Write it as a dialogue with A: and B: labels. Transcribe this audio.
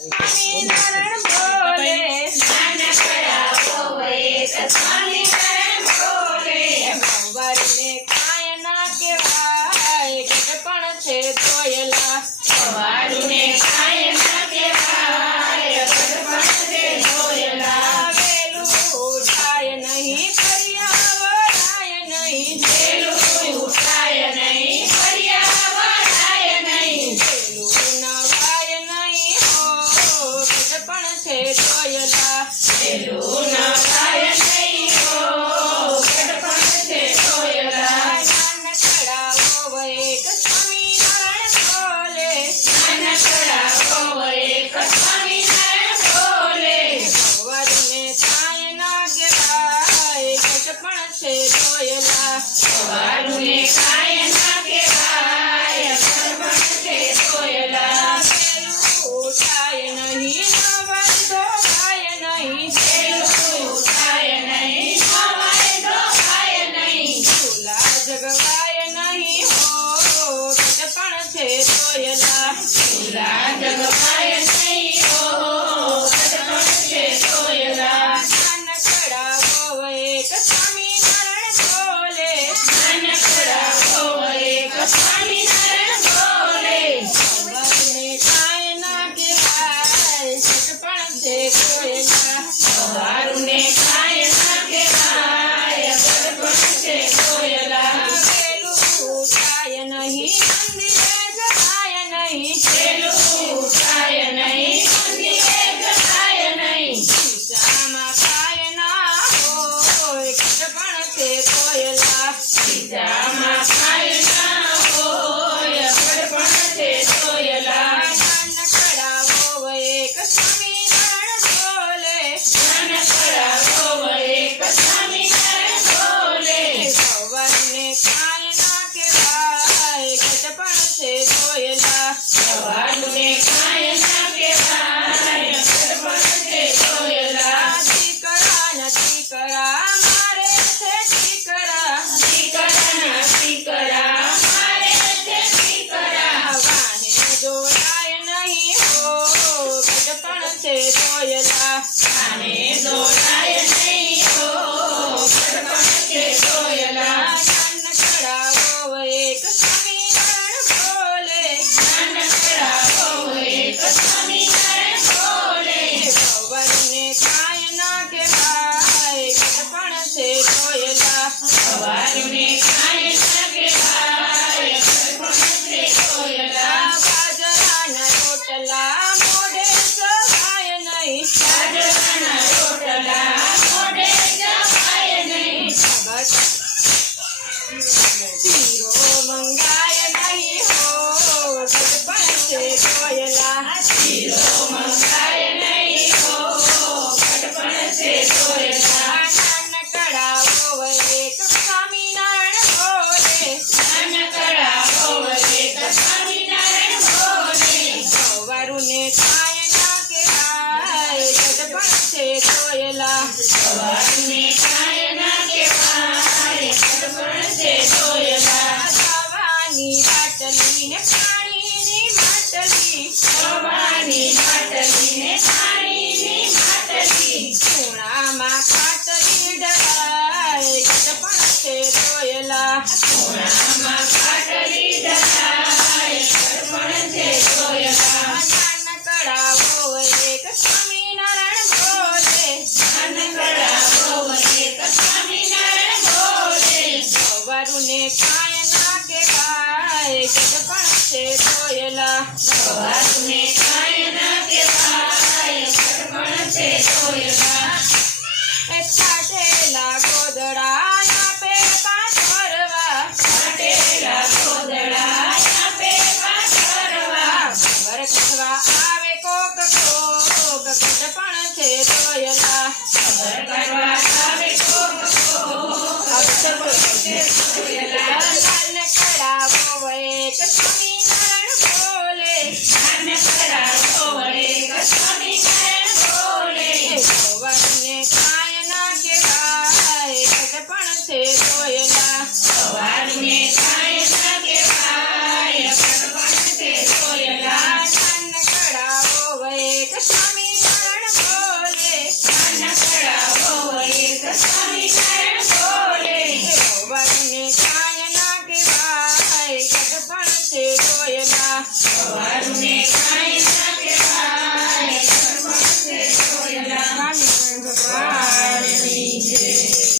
A: Yes. છે તોયલા
B: પેલું નવાય નહીં ઓ ગડપણ છે તોયલા
A: નાન ચડાવો એક સ્વામી નારાયણ છે તોયલા
B: ભવરને Yeah.
A: માટલી ને પાણી ની માટલી
B: પાણી માટલી ને 来来来。